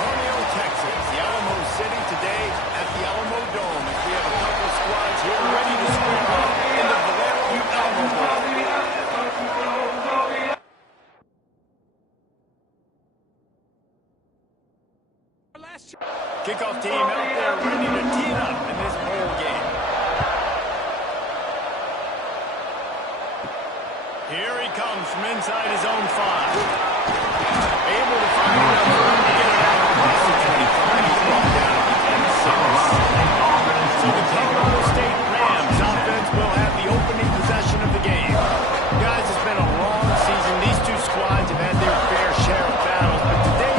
Antonio, Texas, the Alamo City today at the Alamo Dome. As we have a couple of squads here ready to square off in the Valero Alamo Bowl. Kickoff team out there ready to tee it up in this bowl game. Here he comes from inside his own 5. Able to find enough room to get it out across the 25. He's brought down at the 10-6. So the Colorado State Rams offense will have the opening possession of the game. Guys, it's been a long season. These two squads have had their fair share of battles, but today,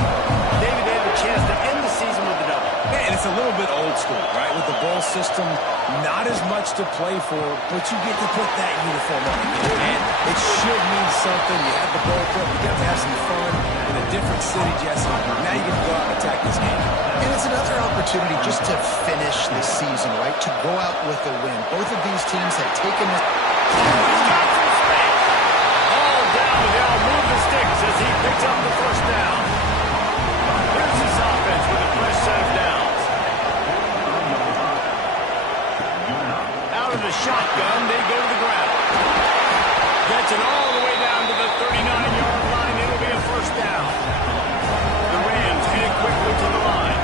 David, they have a chance to end the season with a double. And it's a little bit old school, right? With the bowl system, not as much to play for, but you get to put that uniform on again. And it should mean something. You have the bowl trip, you got to have some fun in a different city, Jesse. Now you get to go out and attack this game. And it's another opportunity just to finish the season, right? To go out with a win. Both of these teams have taken this. He's got some space. All down, and they'll move the sticks as he picks up the first down. Here's this offense with a fresh set of downs. Out of the shotgun, they go to the ground. Gets it all the way down to the 39-yard line. It'll be a first down. The Rams headed quickly to the line.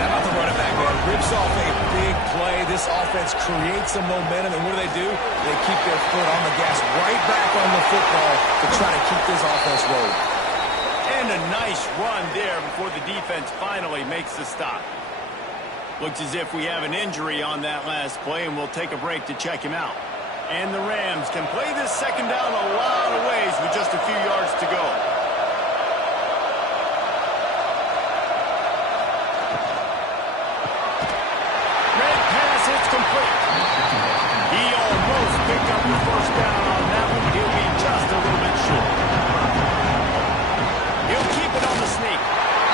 How about the running back, man? Rips off a big play. This offense creates some momentum, and what do? They keep their foot on the gas, right back on the football to try to keep this offense rolling. And a nice run there before the defense finally makes the stop. Looks as if we have an injury on that last play, and we'll take a break to check him out. And the Rams can play this second down a lot of ways with just a few yards to go. Red pass, it's complete. He almost picked up the first down on that one, but he'll be just a little bit short. He'll keep it on the sneak.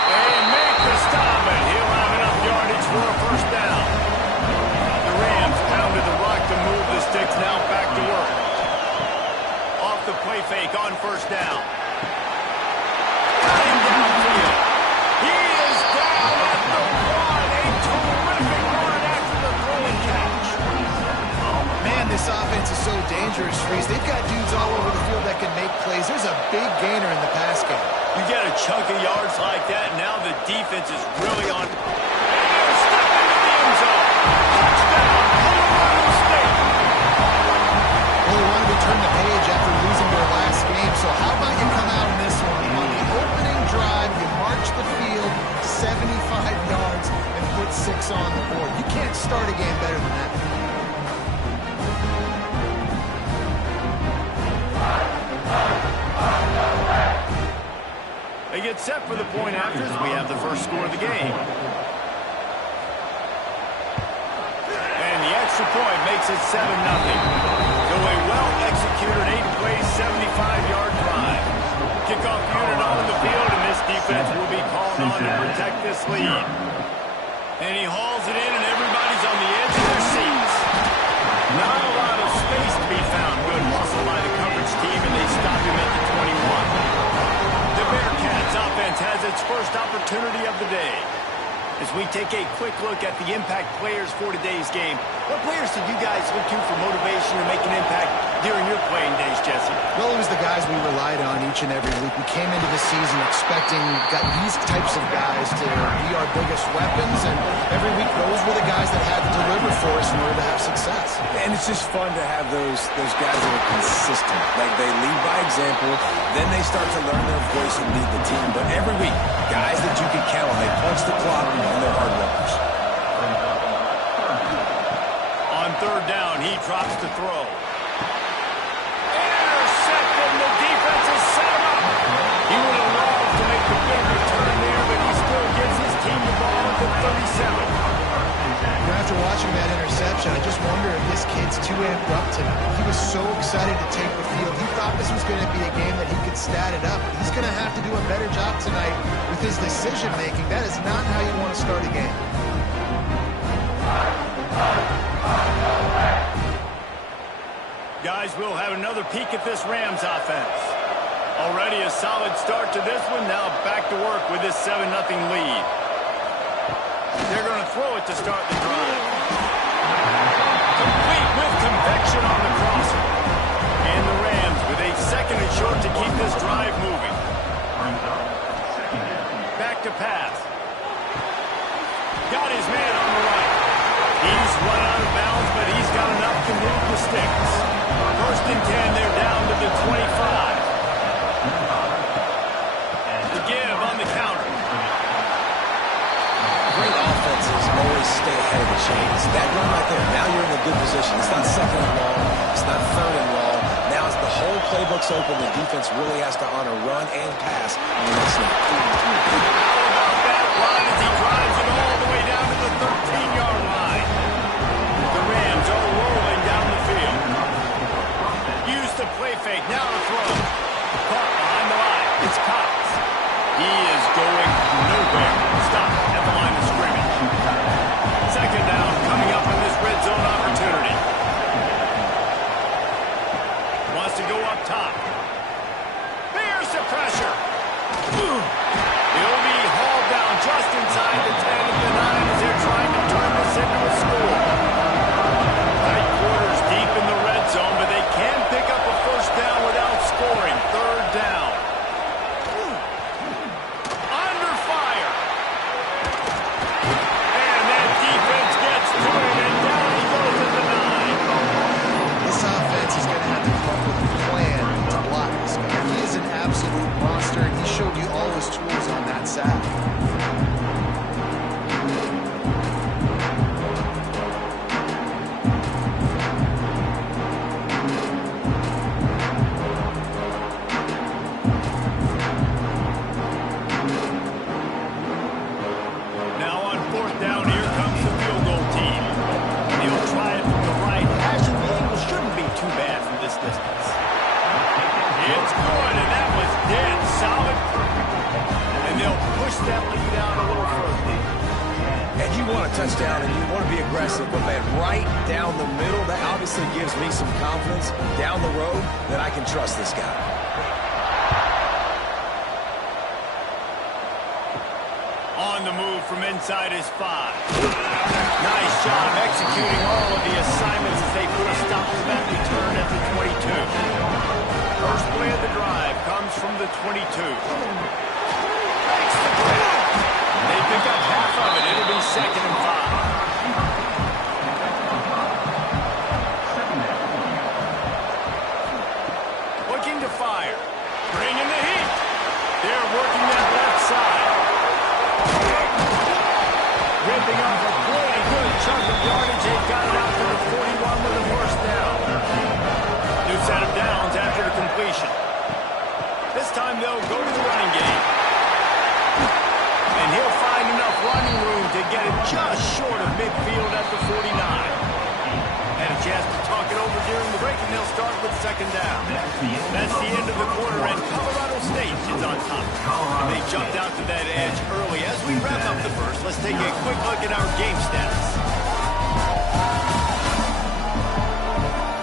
And make the stop, and he'll have enough yardage for a first down. The Rams pounded the rock to move the sticks, now back to work. Off the play fake on first down. Got him downfield. He is down at the 1. A terrific run after the throw and catch. Man, this offense is so dangerous, Reese. They've got dudes all over the field that can make plays. There's a big gainer in the pass game. You get a chunk of yards like that, now the defense is really on. And they'll step into the end zone. Touchdown, Colorado State. Well, they wanted to turn the page after losing their last game, so how about you come out in this one? On the opening drive, you march the field 75 yards and put 6 on the board. You can't start a game better than that. They get set for the point after as we have the first score of the game. And the extra point makes it 7-0. So a well-executed 8-play, 75-yard drive. Kickoff unit on the field, and this defense will be called on to protect this lead. And he hauls it in, and everybody's on the edge of their seats. Not a lot of space to be found. Good hustle by the coverage team, and they stop him at the 21. The Bearcats offense has its first opportunity of the day. As we take a quick look at the impact players for today's game, what players did you guys look to for motivation to make an impact during your playing days, Jesse? Well, it was the guys we relied on each and every week. We came into the season expecting these types of guys to be our biggest weapons, and every week those were the guys that had to deliver for us in order to have success. And it's just fun to have those guys that are consistent. Like, they lead by example, then they start to learn their voice and lead the team. But every week, guys that you can count on, they punch the clock and they're hard workers. On third down, he drops to throw. Intercepted, the defense has set him up. He would have loved to make the big return there, but he still gives his team the ball at the 37. After watching that interception, I just wonder if this kid's too amped up tonight. He was so excited to take the field. He thought this was going to be a game that he could stat it up. But he's going to have to do a better job tonight with his decision-making. That is not how you want to start a game. Guys, we'll have another peek at this Rams offense. Already a solid start to this one. Now back to work with this 7-0 lead. They're going to throw it to start the drive. Complete with conviction on the crosser. And the Rams with a 2nd and short to keep this drive moving. Back to pass. Got his man on the right. He's run out of bounds, but he's got enough to move the sticks. 1st and 10, they're down to the 25. The give on the counter. Great offenses always stay ahead of the chains. That run right there, now you're in a good position. It's not 2nd and long. It's not 3rd and long. Now as the whole playbook's open, the defense really has to honor run and pass on the next snap. How about that run as he drives it all the way down to the 13-yard line? The Rams are rolling down the field. Use the play fake, now to throw. Caught behind the line. It's Cox. He is going nowhere. Stop at the line of scrimmage. 2nd down coming up on this red zone opportunity. Wants to go up top. There's the pressure. He'll be hauled down just inside the 10 of the 9 as they're trying to turn this into a score. Tight quarters deep in the red zone, but they can pick up a 1st down without scoring. 3rd down. Under fire. And that defense gets to him, and down he goes at the 9. This offense is going to have to come up with a plan to block this guy. He is an absolute monster, and he showed you all his tools on that sack. Now on 4th down, here comes the field goal team. They'll try it from the right. Actually, the angle shouldn't be too bad from this distance. It's good, and that was dead solid. And they'll push that lead out a little further. And you want a touchdown and you want to be aggressive, but man, right down the middle, that obviously gives me some confidence down the road that I can trust this guy. On the move from inside his 5. Nice job executing all of the assignments as they put a stop to that return at the 22. 1st play of the drive comes from the 22. Makes the grab. They pick up half of it. It'll be 2nd and 5. Looking to fire. Bringing the heat. They're working that left side. Ripping off a pretty good chunk of yardage. They've got it out to the 41 with a 1st down. New set of downs after the completion. This time they'll go to the running game. And he'll find enough running room to get it just short of midfield at the 49. Had a chance to talk it over during the break, and they'll start with 2nd down. That's the end of the quarter, and Colorado State is on top. They jumped out to that edge early. As we wrap up the 1st, let's take a quick look at our game status.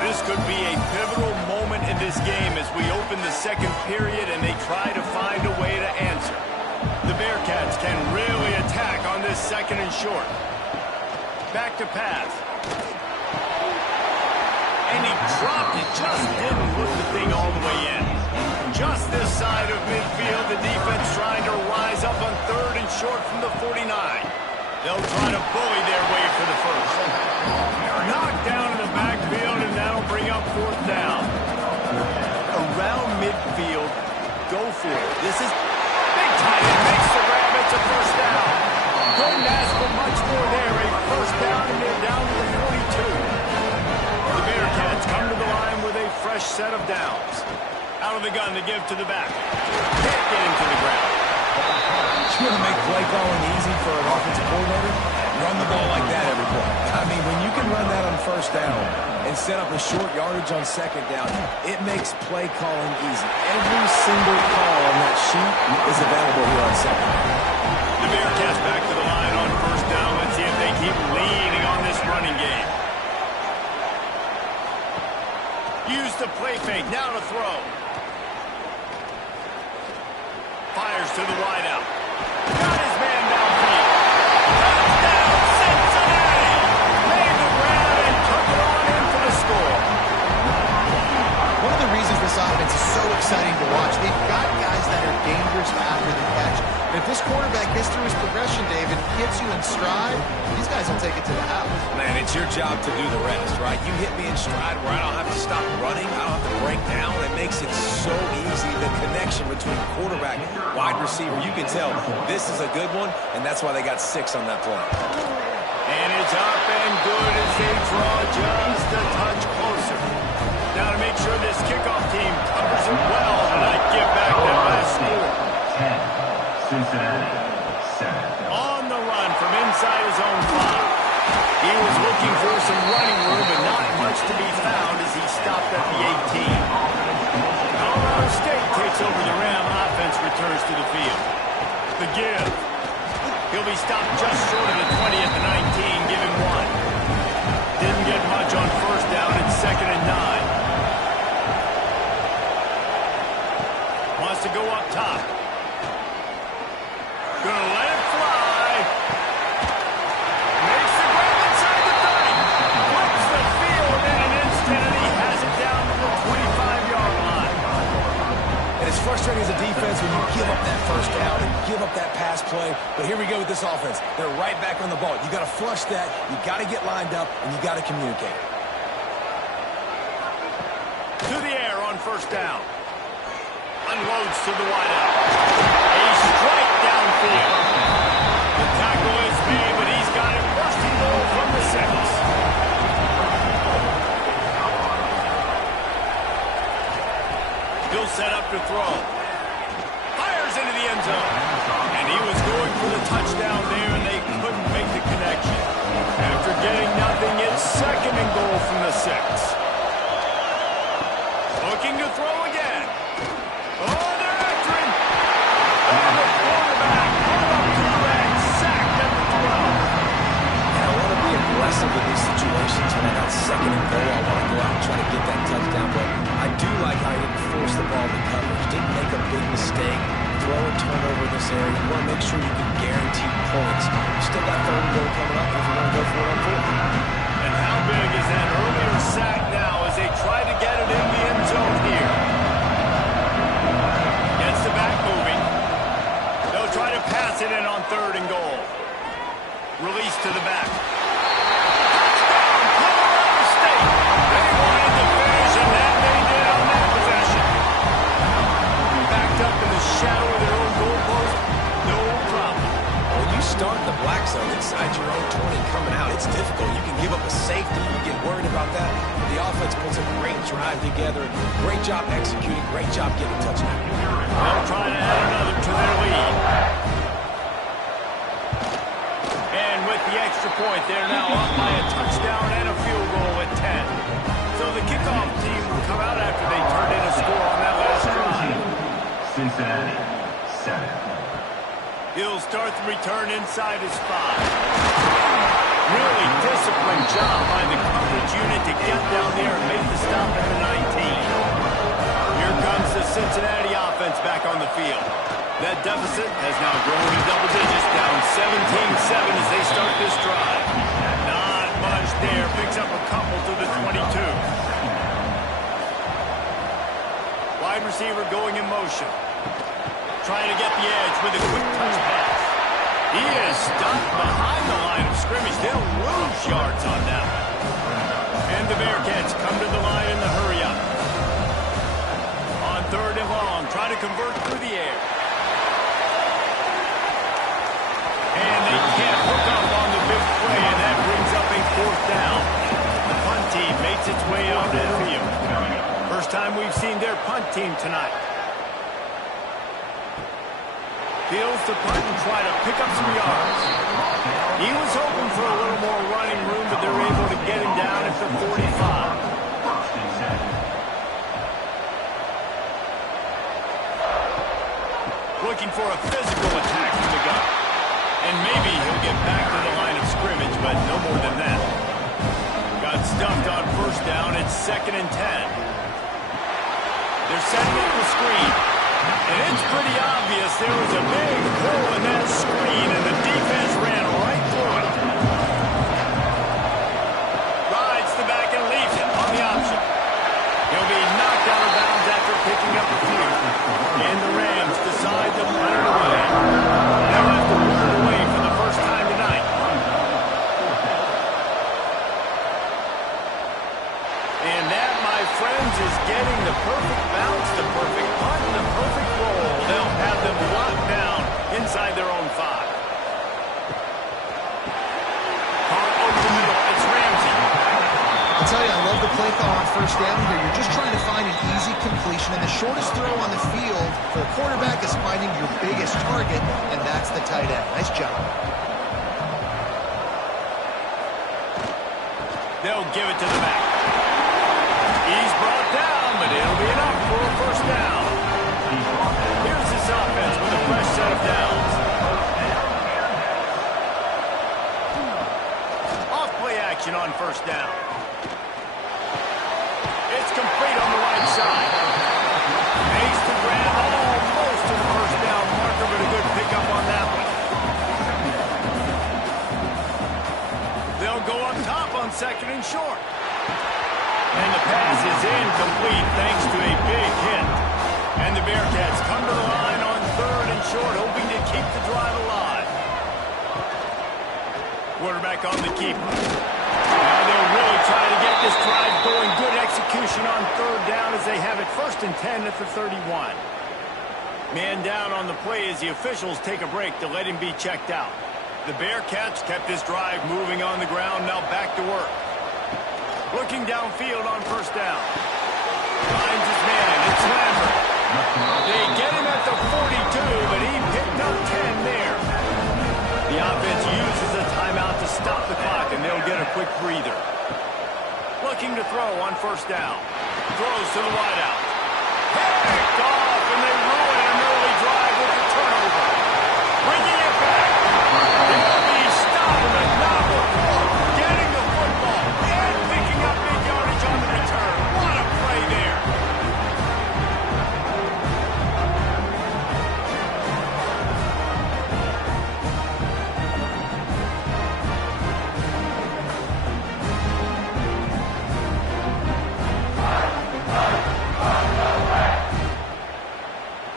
This could be a pivotal moment in this game as we open the 2nd period and they try to find a way to answer. The Bearcats can really attack on this 2nd and short. Back to pass. And he dropped it, just didn't look the thing all the way in. Just this side of midfield, the defense trying to rise up on 3rd and short from the 49. They'll try to bully their way for the 1st. Knocked down in the backfield, and that'll bring up 4th down. Around midfield, go for it. This is big tight end, makes the grab, it's a 1st down. Couldn't ask for much more there, a 1st down, and they're down to the 42. The Bearcats come to the line with a fresh set of downs. Out of the gun to give to the back. Can't get him to the ground. You want to make play calling easy for an offensive coordinator? Run the ball like that every play. I mean, when you can run that on 1st down and set up a short yardage on 2nd down, it makes play calling easy. Every single call on that sheet is available here on 2nd down. The Bearcats back to the line on 1st down. Let's see if they keep leaning on this running game. Use the play fake, now to throw. to the wideout. Got his man downfield. Touchdown, Cincinnati! Made the grab and took it on in for the score. One of the reasons this offense is so exciting to watch, they've got guys that are dangerous after the catch. And if this quarterback gets through his progression, David, gets you in stride, these guys will take it to the house. Man, it's your job to do the rest, right? You hit me in stride where I don't have to stop running. I don't have to break down. It makes it so easy. The connection between quarterback, wide receiver, you can tell this is a good one, and that's why they got 6 on that play. And it's up and good as they draw just a touch closer. Now to make sure this kickoff team covers it well and I give back that last score. 10, Cincinnati, 7. On the run from inside his own 5. He was looking for some running room, but not much to be found as he stopped at the 18. Alamo State takes over the Ram. Offense returns to the field. The give. He'll be stopped just short of the 20 at the 19. Give him 1. Didn't get much on first down. It's 2nd and 9. Wants to go up top. Gonna let it fly. Makes the grab inside the 30. Flips the field in an instant, and he has it down to the 25-yard line. And it's frustrating as a defense when you give up that first down and give up that pass play. But here we go with this offense. They're right back on the ball. You got to flush that. You got to get lined up, and you got to communicate. To the air on first down. Unloads to the wideout. A strike downfield. The tackle is made, but he's got it first and goal from the 6. He'll set up to throw. Fires into the end zone. And he was going for the touchdown there, and they couldn't make the connection. After getting nothing, it's 2nd and goal from the 6. Looking to throw again. Oh, they're after him. And the quarterback put up 2 and sacked at the 12. And I want to be aggressive in these situations when I got 2nd and goal. I want to go out and try to get that touchdown, but I do like how he didn't force the ball to coverage. Didn't make a big mistake. Throw a turnover in this area. You want to make sure you can guarantee points. You still got 3rd and goal coming up if you want to go for it on 4th. And how big is that earlier sack now as they try to get it in the end zone here? Gets the back moving. They'll try to pass it in on 3rd and goal. Release to the back. Touchdown, Colorado State. They wanted to finish, and that they did on that possession. Backed up in the shadow of their own goalpost. No problem. When you start the black zone inside your own 20 coming out, it's difficult. You can give up a safety. You get worried about that. The offense puts a great drive together. Great job executing. Great job getting touchdown. They'll try to add another to their lead. And with the extra point, they're now up by a touchdown and a field goal at 10. So the kickoff team will come out after they turned in a score on that last drive. Cincinnati, 7. He'll start the return inside his 5. Really disciplined job by the coverage unit to get down there and make the stop at the 19. Here comes the Cincinnati offense back on the field. That deficit has now grown to double digits, down 17-7 as they start this drive. Not much there. Picks up a couple to the 22. Wide receiver going in motion. Trying to get the edge with a quick touch pass. He is stopped behind the line of scrimmage. They'll lose yards on that one. And the Bearcats come to the line in the hurry-up. On 3rd and long, try to convert through the air. And they can't hook up on the big play, and that brings up a 4th down. The punt team makes its way out of the field. First time we've seen their punt team tonight. Fields to punt and try to pick up some yards. He was hoping for a little more running room, but they're able to get him down at the 45. Looking for a physical attack from the gun. And maybe he'll get back to the line of scrimmage, but no more than that. Got stuffed on first down. It's 2nd and 10. They're setting up the screen. And it's pretty obvious there was a big hole in that screen, and the defense ran right through it. Rides the back and leaves it on the option. He'll be knocked out of bounds after picking up a few. And the Rams decide to put it away. They'll have to put it away for the first time tonight. And that, my friends, is getting the perfect bounce, the perfect punt, and the perfect roll. They'll have them locked down inside their own 5. Caught over the middle. It's Ramsey. I'll tell you, I love the play call on first down here. You're just trying to find an easy completion, and the shortest throw on the field for a quarterback is finding your biggest target, and that's the tight end. Nice job. They'll give it to the back. He's brought down, but it'll be enough for a first down. Here's this offense with a fresh set of downs. Off-play action on first down. It's complete on the right side. Makes the grab almost to the first down marker, but a good pickup on that one. They'll go up top on second and short. And the pass is incomplete thanks to a big hit. And the Bearcats come to the line on third and short, hoping to keep the drive alive. Quarterback on the keeper. Now they'll really try to get this drive going. Good execution on third down as they have it 1st and 10 at the 31. Man down on the play as the officials take a break to let him be checked out. The Bearcats kept this drive moving on the ground, now back to work. Looking downfield on first down. Finds his man. It's Lambert. They get him at the 42, but he picked up 10 there. The offense uses a timeout to stop the clock, and they'll get a quick breather. Looking to throw on first down. Throws to the wideout. Picked off, and they ruin an early drive with a turnover. Bringing it back. They'll be stopped, but not before getting the football and picking up big yardage on the return. What a play there.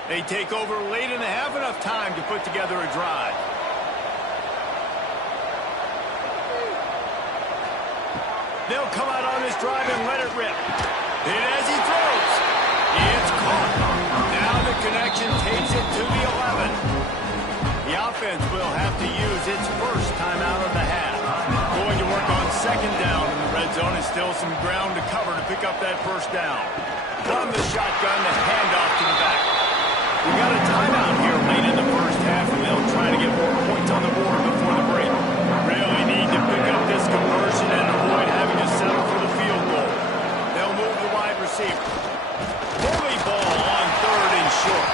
They take over late and have enough time to put together a drive. They'll come out on this drive and let it rip. And as he throws, it's caught. Now the connection takes it to the 11. The offense will have to use its first timeout of the half. Going to work on second down in the red zone, and still some ground to cover to pick up that first down. From the shotgun, the handoff to the back. We got a timeout here late in the first half, and they'll try to get more points on the board before the break. Really need to pick up this conversion and avoid having to settle for the field goal. They'll move the wide receiver. Bully ball on third and short.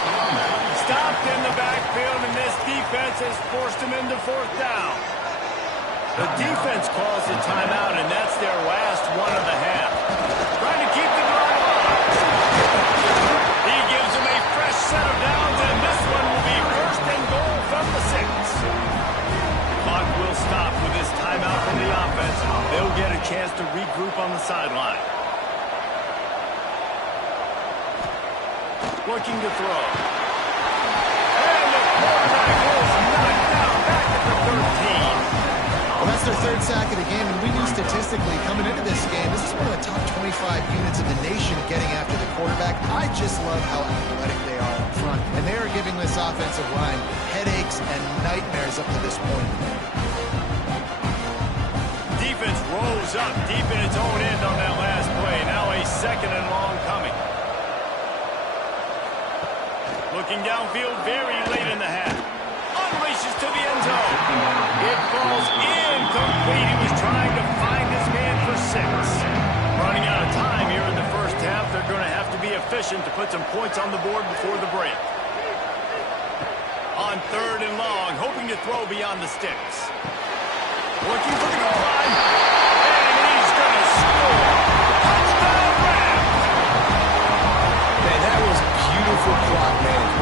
Stopped in the backfield, and this defense has forced him into fourth down. The defense calls the timeout, and that's their last one of the half. Trying to keep the drive alive. He gives them a fresh set of downs, and this one will be first and goal from the 6. Clock will stop with this timeout from the offense. They'll get a chance to regroup on the sideline. Looking to throw. And the quarterback is knocked down back at the 13. Well, that's their third sack of the game, and we knew statistically coming into this game, this is one of the top 25 units of the nation getting after the quarterback. I just love how athletic they are up front, and they are giving this offensive line headaches and nightmares up to this point. Defense rolls up deep in its own end on that last play. Now a second and long coming. Looking downfield very late in the half. Unleashes to the end zone. It falls incomplete. He was trying to find his man for 6. Running out of time here in the first half. They're going to have to be efficient to put some points on the board before the break. On third and long, hoping to throw beyond the sticks. Looking for the goal line. And he's going to score. Touchdown, Rams! Man, that was beautiful clock management.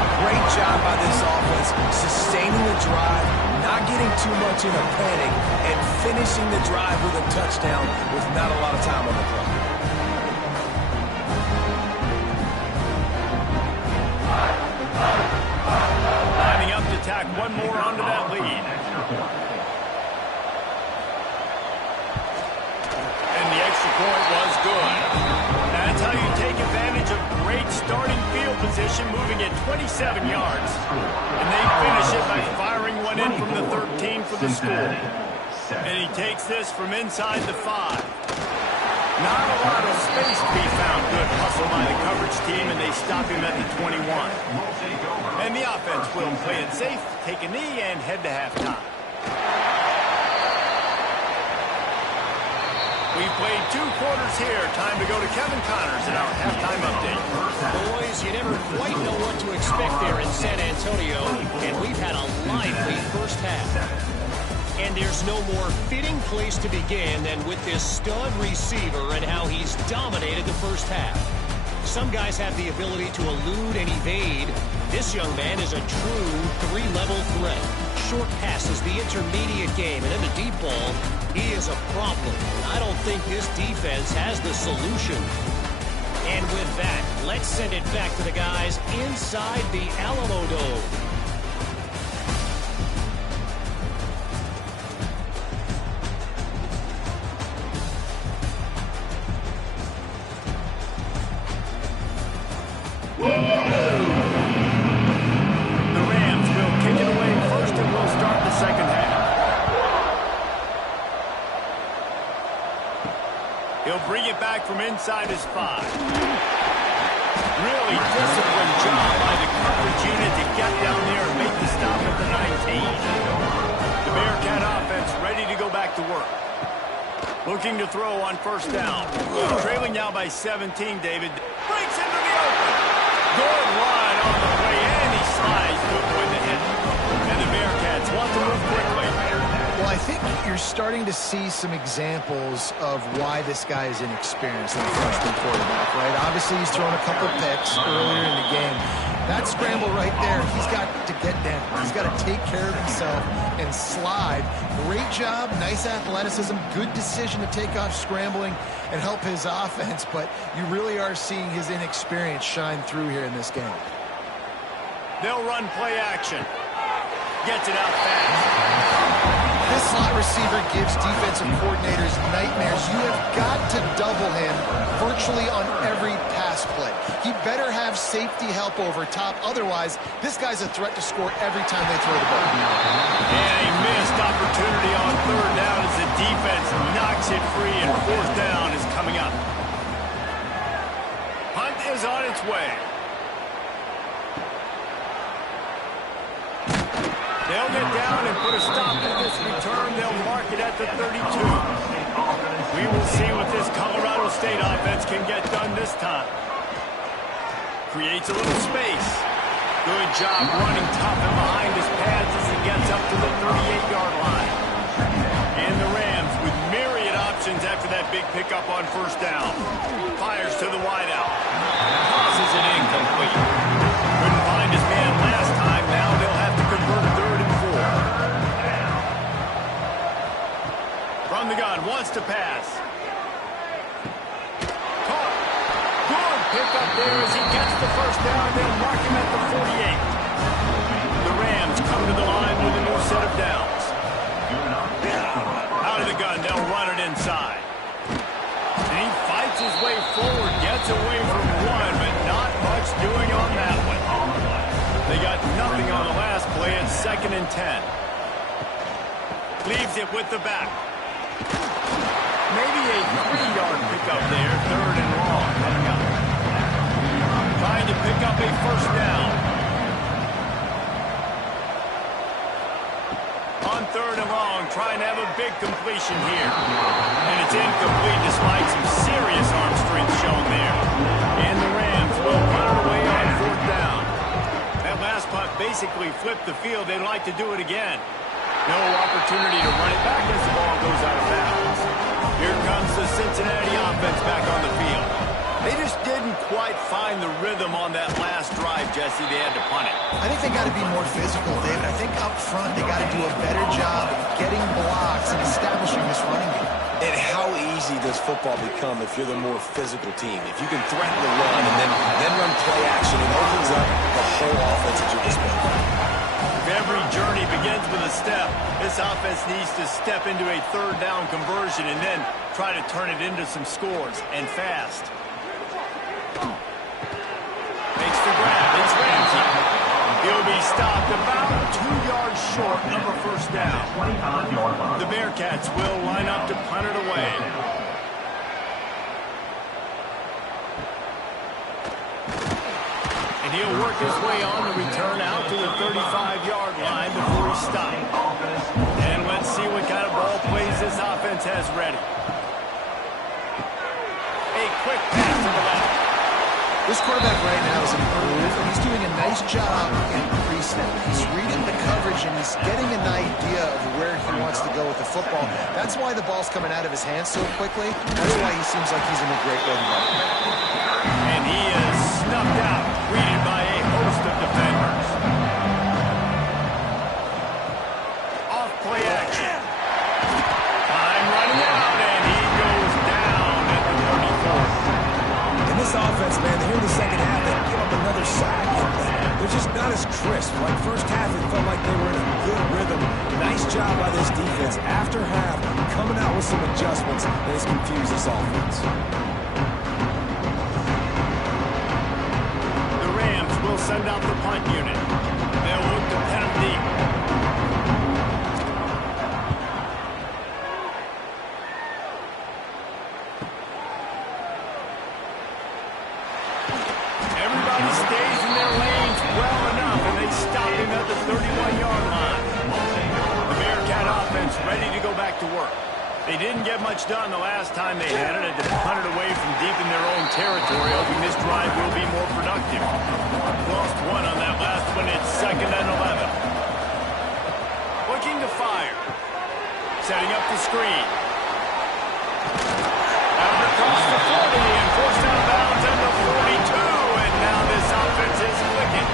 sustaining the drive, not getting too much in a panic, and finishing the drive with a touchdown with not a lot of time on the clock. Lining up to tack one more onto that lead. And the extra point was good. That's how you take advantage of great starting field position, moving at 27 yards. And they finish it by firing one in from the 13 for the score. And he takes this from inside the 5. Not a lot of space to be found. Good hustle by the coverage team, and they stop him at the 21. And the offense will play it safe, take a knee, and head to halftime. We've played 2 quarters here. Time to go to Kevin Connors in our halftime update. Boys, you never quite know what to expect there in San Antonio, and we've had a lively first half. And there's no more fitting place to begin than with this stud receiver and how he's dominated the first half. Some guys have the ability to elude and evade. This young man is a true 3-level threat. Short passes, the intermediate game, and then the deep ball, he is a problem. I don't think this defense has the solution. And with that, let's send it back to the guys inside the Alamo Dome. From inside his 5. Really disciplined job by the coverage unit to get down there and make the stop at the 19. The Bearcat offense ready to go back to work. Looking to throw on first down. Trailing now by 17, David. Breaks into the open. Good run on the way, and he slides to avoid the hit. And the Bearcats want to move quickly. Well, I think you're starting to see some examples of why this guy is inexperienced in a freshman quarterback, right? Obviously, he's thrown a couple picks earlier in the game. That scramble right there, he's got to get down. He's got to take care of himself and slide. Great job, nice athleticism, good decision to take off scrambling and help his offense, but you really are seeing his inexperience shine through here in this game. They'll run play action. Gets it out fast. This slot receiver gives defensive coordinators nightmares. You have got to double him virtually on every pass play. He better have safety help over top. Otherwise, this guy's a threat to score every time they throw the ball. And a missed opportunity on third down as the defense knocks it free, and fourth down is coming up. Hunt is on its way. They'll get down and put a stop to this return. They'll mark it at the 32. We will see what this Colorado State offense can get done this time. Creates a little space. Good job running tough and behind his pads as he gets up to the 38-yard line. And the Rams with myriad options after that big pickup on first down. Fires to the wideout. Tosses it incomplete. Couldn't find his man last time. Now they'll have to convert third and 4. From the gun, wants to pass. Caught. Good pickup there as he gets the first down. They'll mark him at the 48. The Rams come to the line with a new set of downs. Out of the gun, they'll run it inside. And he fights his way forward, gets away from one, but not much doing on that one. They got nothing on the last play. It's 2nd and 10. Leaves it with the back. Maybe a 3-yard pickup there. 3rd and long coming up. Trying to pick up a first down. On 3rd and long, trying to have a big completion here. And it's incomplete despite some serious arm strength shown there. And the Rams will put it away on 4th down. That last punt basically flipped the field. They'd like to do it again. No opportunity to run it back as the ball goes out of bounds. Here comes the Cincinnati offense back on the field. They just didn't quite find the rhythm on that last drive, Jesse. They had to punt it. I think they got to be more physical, David. I think up front they got to do a better job of getting blocks and establishing this running game. And how easy does football become if you're the more physical team? If you can threaten the run and then run play action, it opens up the whole offense at your disposal. If every journey begins with a step, this offense needs to step into a third down conversion and then try to turn it into some scores, and fast. Makes the grab. It's Ramsey. He'll be stopped about 2 yards short of a first down. The Bearcats will line up to punt it away. And he'll work his way on the return out to the 35-yard line before he's stopped. And let's see what kind of ball plays this offense has ready. A quick pass to the left. This quarterback right now is improved. He's doing a nice job in pre-snap. He's reading the coverage and he's getting an idea of where he wants to go with the football. That's why the ball's coming out of his hands so quickly. That's why he seems like he's in a great rhythm. And he is snuffed out, greeted by a host of defenders. Off play action. Time running out, and he goes down at the 34. In this offense, man, here in the second half, they give up another sack. They're just not as crisp. Like first half, it felt like they were in a good rhythm. Nice job by this defense. After half, coming out with some adjustments that has confused this offense. The Rams will send out the punt unit. They'll look to pin him deep. Everybody stays in their lanes well enough, and they stop him at the 31-yard line. The Bearcat offense ready to go back to work. They didn't get much done the last time they had it, and to punt it away from deep in their own territory, hoping this drive will be more productive. Lost one on that last one. It's 2nd and 11. Looking to fire. Setting up the screen. Out across the 40 and forced out of bounds at the 42. And now this offense is clicking.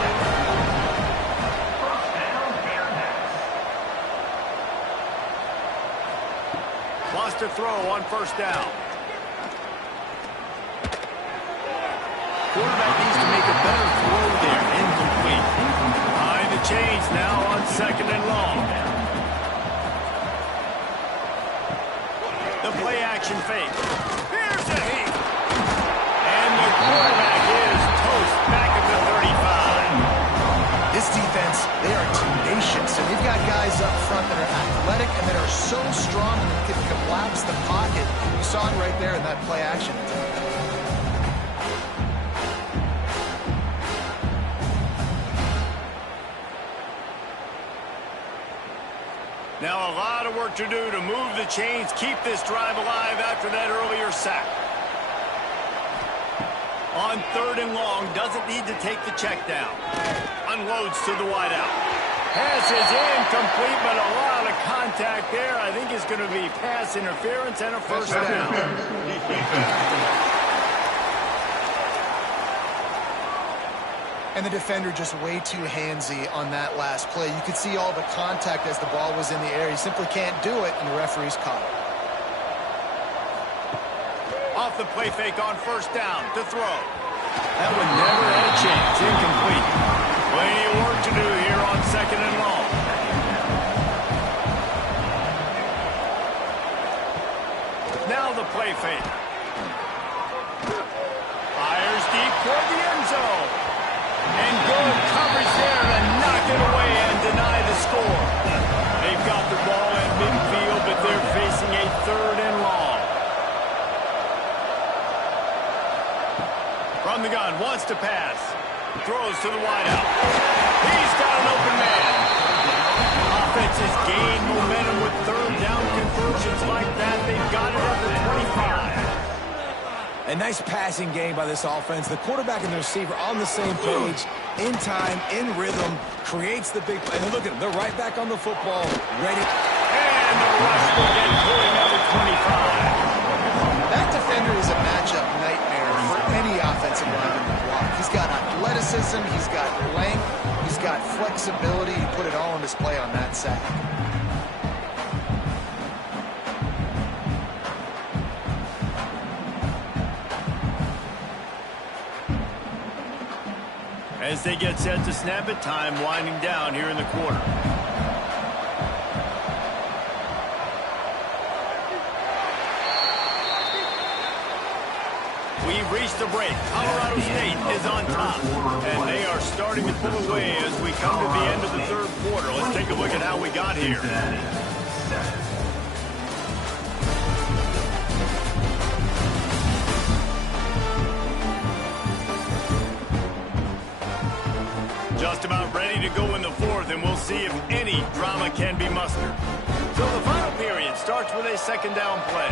Lost a throw on first down. Quarterback needs to make a better throw there. Incomplete. Behind the chains now on 2nd and long. The play action fake. Here's a heat. And the quarterback is toast back at the 35. This defense, they are tenacious, and they've got guys up front that are athletic and that are so strong and can collapse the pocket. You saw it right there in that play action. Now a lot of work to do to move the chains, keep this drive alive after that earlier sack. On 3rd and long, doesn't need to take the check down. Unloads to the wideout. Pass is incomplete, but a lot of contact there. I think it's going to be pass interference and a first down. And the defender just way too handsy on that last play. You could see all the contact as the ball was in the air. He simply can't do it, and the referee's caught it. Off the play fake on first down to throw. That one never had a chance. Incomplete. Plenty of work to do here on 2nd and long. Now the play fake. Fires deep toward the end zone. And good coverage there to knock it away and deny the score. They've got the ball at midfield, but they're facing a 3rd and long. From the gun, wants to pass. Throws to the wideout. He's got an open man. Offense has gained momentum with 3rd down conversions like that. They've got it at the 25. A nice passing game by this offense. The quarterback and the receiver on the same page, in time, in rhythm, creates the big play. And look at them. They're right back on the football, ready. And the rush will get going at the 25. That defender is a matchup nightmare for any athleticism, he's got length, he's got flexibility. He put it all on display on that sack. As they get set to snap it, time winding down here in the quarter. We've reached the break. Colorado State is on top, and they are starting to pull away as we come to the end of the third quarter. Let's take a look at how we got here. Just about ready to go in the fourth, and we'll see if any drama can be mustered. So the final period starts with a second down play.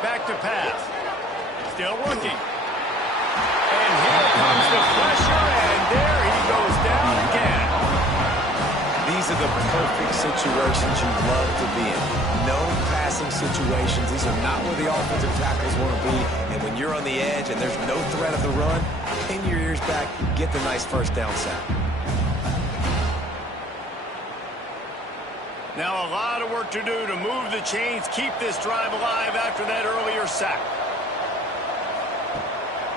Back to pass. Still looking. And here comes the pressure, and there he goes down again. These are the perfect situations you love to be in. No passing situations. These are not where the offensive tackles want to be. And when you're on the edge and there's no threat of the run, pin your ears back, get the nice first down sack. Now a lot of work to do to move the chains, keep this drive alive after that earlier sack.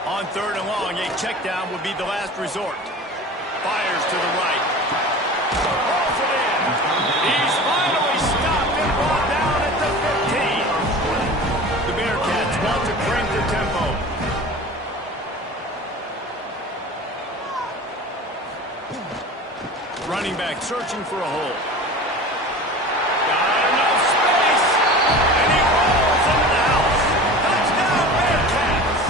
On third and long, a check down would be the last resort. Fires to the right. Rolls it in. He's finally stopped and brought down at the 15. The Bearcats want to crank the tempo. Running back searching for a hole. Got enough space. And he rolls into the house. Touchdown, Bearcats.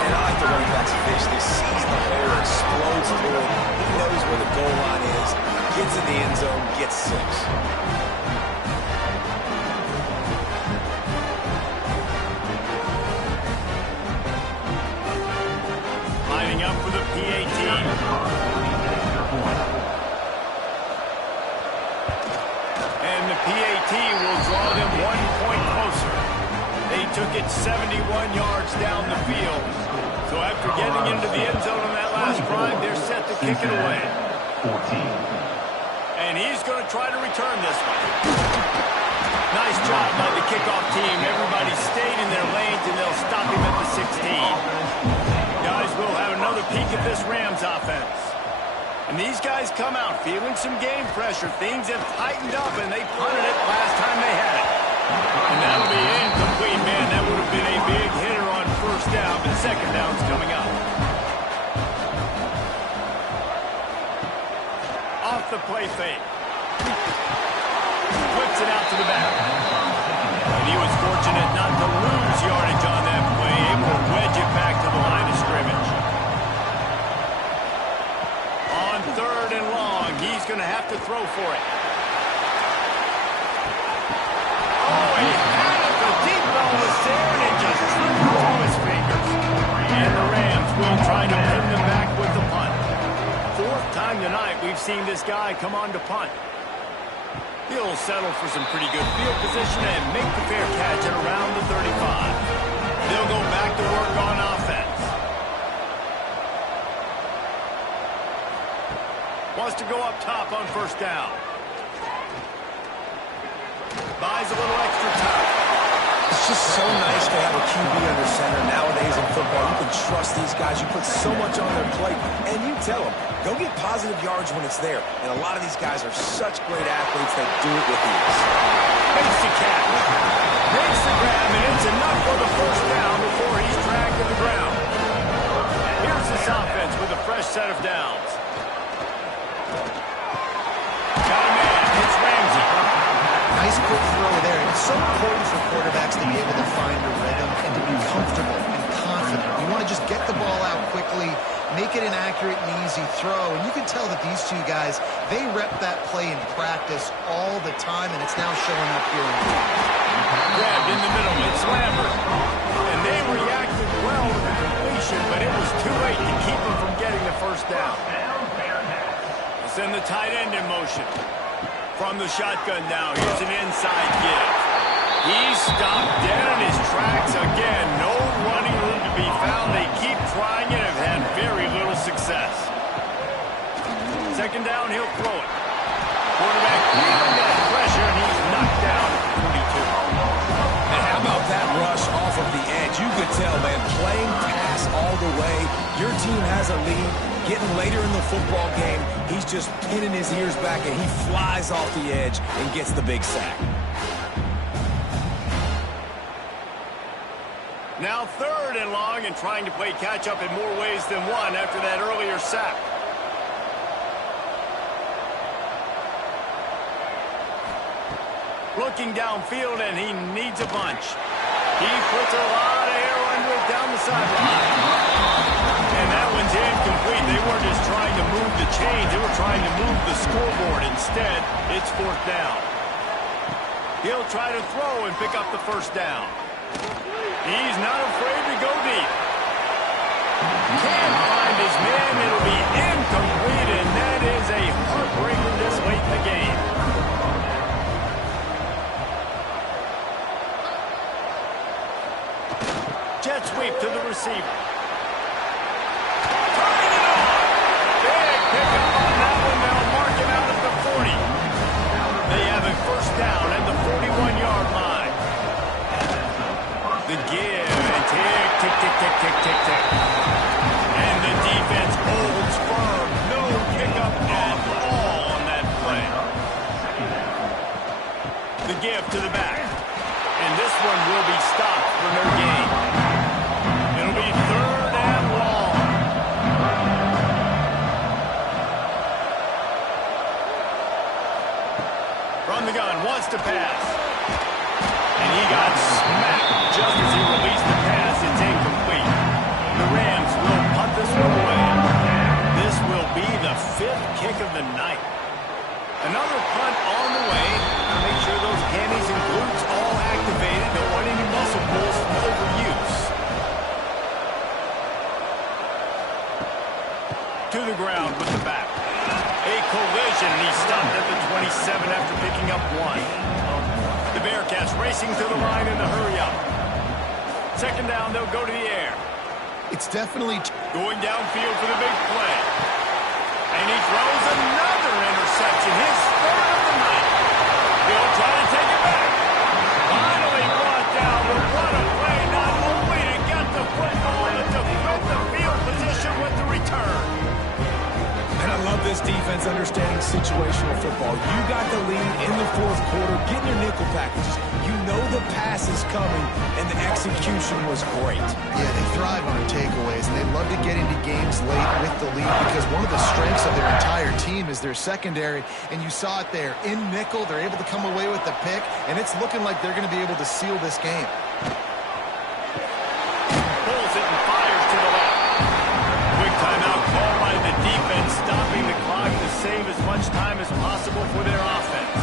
And I like the running back's fish. He sees the hole, explodes through it. He knows where the goal line is. Gets in the end zone, gets 6. Lining up for the PAT. And the PAT will draw them 1 point closer. They took it 71 yards down the field. So after getting into the end zone on that last drive, they're set to kick it away. 14. And he's going to try to return this one. Nice job by the kickoff team. Everybody stayed in their lanes, and they'll stop him at the 16. Guys, we'll have another peek at this Rams offense. And these guys come out feeling some game pressure. Things have tightened up, and they punted it last time they had it. And that'll be incomplete, man. That would have been a big hitter on first down, but second down's coming up. Off the play fake. Flips it out to the back. And he was fortunate not to lose yardage on that play. Able to wedge it back to the line of scrimmage. On third and long, he's going to have to throw for it. Oh, he had it. The deep ball was there, and it just slipped through his fingers. And the Rams will try to pin them back with the punt. Fourth time tonight we've seen this guy come on to punt. He'll settle for some pretty good field position and make the fair catch at around the 35. They'll go back to work on offense. Wants to go up top on first down. Buys a little extra time. It's just so nice to have a QB under center nowadays in football. You can trust these guys. You put so much on their plate, and you tell them, go get positive yards when it's there. And a lot of these guys are such great athletes that do it with ease. Makes the catch. Makes the grab, and it's enough for the first down before he's dragged to the ground. Here's this offense with a fresh set of downs. Got a man. It's Ramsey. Nice quick throw there. It's so important for quarterbacks to be able to find a rhythm and to be comfortable and confident. You want to just get the ball out quickly, make it an accurate and easy throw. And you can tell that these two guys, they rep that play in practice all the time, and it's now showing up here. Grabbed in the middle. It's Lambert. And they reacted well to the completion, but it was too late to keep them from getting the first down. We'll send the tight end in motion. From the shotgun now, here's an inside give. He's stopped dead in his tracks again. No running room to be found. They keep trying it and have had very little success. Second down, he'll throw it. Quarterback feeling that pressure, and he's knocked down at 42. And how about that rush off of the edge? You could tell, man, playing pass all the way. Your team has a lead. Getting later in the football game, he's just pinning his ears back, and he flies off the edge and gets the big sack. Now 3rd and long, and trying to play catch-up in more ways than one after that earlier sack. Looking downfield, and he needs a bunch. He puts a lot of air under it down the sideline. And that one's incomplete. They weren't just trying to move the chains. They were trying to move the scoreboard. Instead, it's 4th down. He'll try to throw and pick up the 1st down. He's not afraid to go deep. Can't find his man. It'll be incomplete, and that is a heartbreaker this late in the game. Jet sweep to the receiver. Turning it on. Big pickup on that one. They'll mark him out at the 40. They have a 1st down at the 41-yard line. The give and tick, tick, tick, tick, tick, tick, tick. And the defense holds firm. No pickup at all on that play. The give to the back. And this one will be stopped for no gain. It'll be 3rd and long. From the gun, wants to pass. And he got smacked just as he released the pass. It's incomplete. The Rams will punt this one away. This will be the 5th kick of the night. Another punt on the way. Make sure those hammies and glutes all activated. Don't want any muscle pulls from overuse. To the ground with the back. A collision, and he stopped at the 27 after picking up 1. The Bearcats racing to the line in the hurry-up. 2nd down, they'll go to the air. It's definitely going downfield for the big play. And he throws another interception, his 3rd of the night. He'll try to take it back. Finally brought down, but what a play, not only to get the football, but to flip the field position with the return. And I love this defense understanding situational football. You got the lead in the 4th quarter, getting your nickel packages. You know the pass is coming, and the execution was great. Yeah, they thrive on takeaways, and they love to get into games late with the lead because one of the strengths of their entire team is their secondary, and you saw it there. In nickel, they're able to come away with the pick, and it's looking like they're going to be able to seal this game. Pulls it and fires to the left. Quick timeout call by the defense, stopping the clock to save as much time as possible for their offense.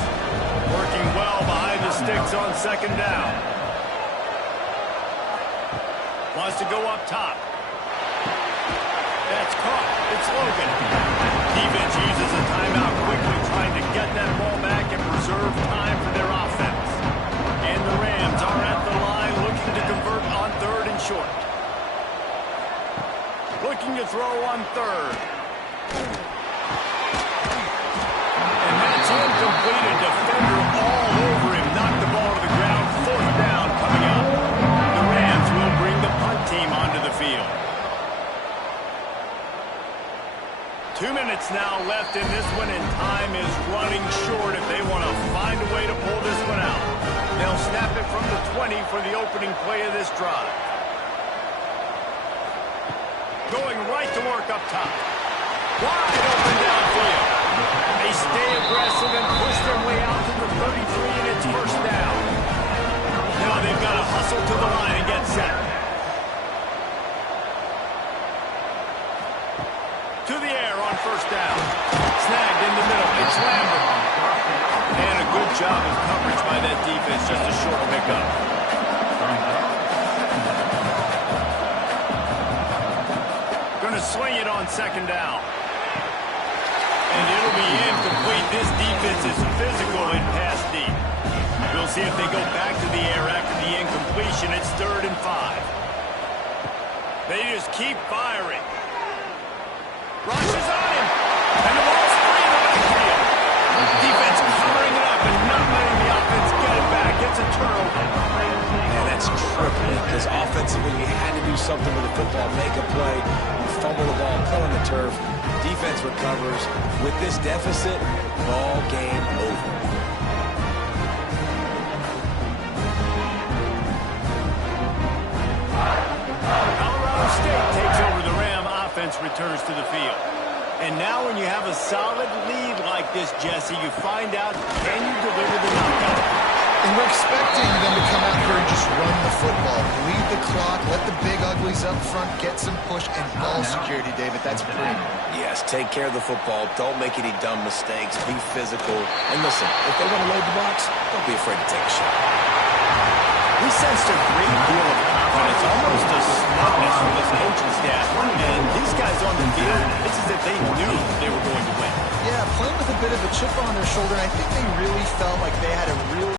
Working well behind the sticks on 2nd down. Wants to go up top. That's caught. It's Logan. Defense uses a timeout quickly, trying to get that ball back and preserve time for their offense. And the Rams are at the line looking to convert on 3rd and short. Looking to throw on 3rd. And that's incomplete. A defender all over him. Knocked the ball to the ground. 4th down coming up. The Rams will bring the punt team onto the field. 2 minutes now left in this one, and time is running short if they want to find a way to pull this one out. They'll snap it from the 20 for the opening play of this drive. Going right to work up top. Wide open downfield. They stay aggressive and push their way out to the 33, and it's 1st down. Now they've got to hustle to the line and get set. To the air on 1st down. Snagged in the middle. It's Lambert. And a good job of coverage by that defense. Just a short pickup. Going to swing it on 2nd down. And it'll be incomplete. This defense is physical and pass deep. We'll see if they go back to the air after the incompletion. It's 3rd and 5. They just keep firing. Rushes on him. And the ball's free in the backfield. Defense covering it up and not letting the offense get it back. It's a turnover. Man, that's crippling because offensively you had to do something with the football, make a play, you fumble the ball, cut on the turf. Defense recovers. With this deficit, ball game over. Colorado State takes over the Ram. Offense returns to the field. And now when you have a solid lead like this, Jesse, you find out, can you deliver the knockout? And we're expecting them to come out here and just run the football, lead the clock, let the big uglies up front get some push and ball security, David. That's pretty. Yes, take care of the football. Don't make any dumb mistakes. Be physical. And listen, if they want to load the box, don't be afraid to take a shot. We sensed a great deal of confidence, almost a smugness from this coaching staff. And these guys on the field, it's as if they knew they were going to win. Yeah, playing with a bit of a chip on their shoulder. I think they really felt like they had a real